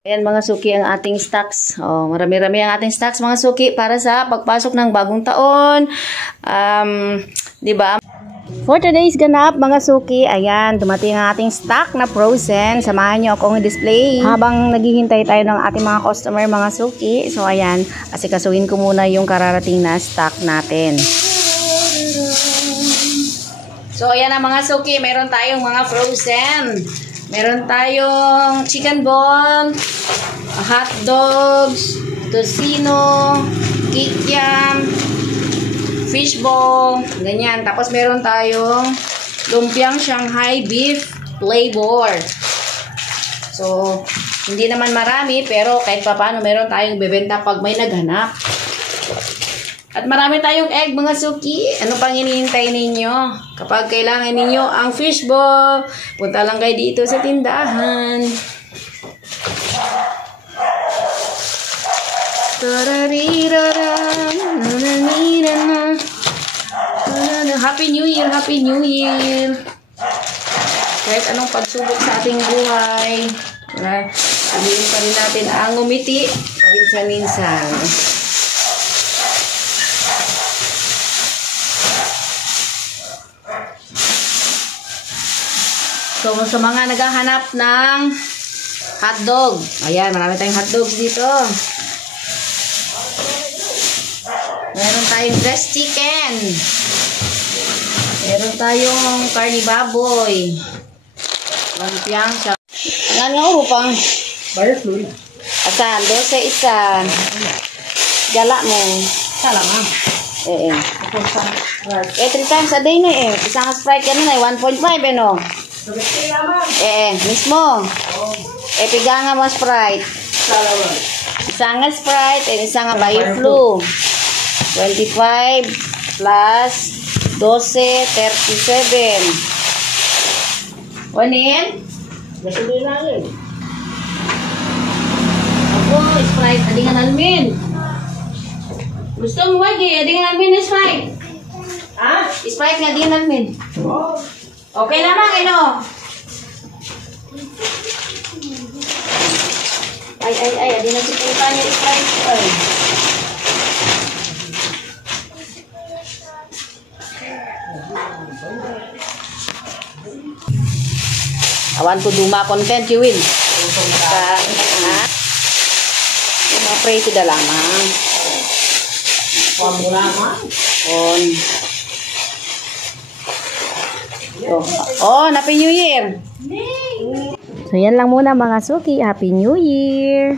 Ayan mga suki ang ating stocks. Oh, marami-rami ang ating stocks mga suki para sa pagpasok ng bagong taon. 'Di ba? For today's ganap mga suki, ayan, dumating ang ating stock na frozen. Samahan niyo akong i-display habang naghihintay tayo ng ating mga customer mga suki. So ayan, asikasuhin ko muna yung kararating na stock natin. So ayan na mga suki, meron tayong mga frozen. Meron tayong chicken ball, hot dogs, tocino, kikiam, fishball, ganyan. Tapos meron tayong lumpiang Shanghai beef flavor. So, hindi naman marami, pero kahit pa paano meron tayong bebenta pag may naghanap. At marami tayong egg mga suki. Ano pang hinihintay ninyo? Kapag kailangan ninyo ang fishball, punta lang kayo dito sa tindahan. Happy New Year! Happy New Year! Kahit anong pagsubok sa ating buhay, sabihin pa rin natin ang ngumiti paminsan-minsan. So, sa mga naghahanap ng hotdog, ayan, marami tayong hotdogs dito. Meron tayong dressed chicken. Meron tayong karni baboy. Lampiang siya. Ang nga upang? Butterfly. Asan? 12 isa. Gala mo. Salah ma'am. Eh. 3 times a day na eh. Isang Sprite ka na 1.5 eh no? Mismo. Piganga mo Sprite. Isang Sprite and isang Bio-Flu. 25 plus 12, 37. Wanin? Gasolina lang. Ako, Sprite, adingan almin. Gusto mo wagi, adingan almin na Sprite. Ha? Sprite nga adingan almin. Okay naman, ano? Ay, adi na si puta niya Sprite. Ay. Awan ko duma content, you win. Pray to the lamang. On. Happy New Year! So, yan lang muna mga suki. Happy New Year!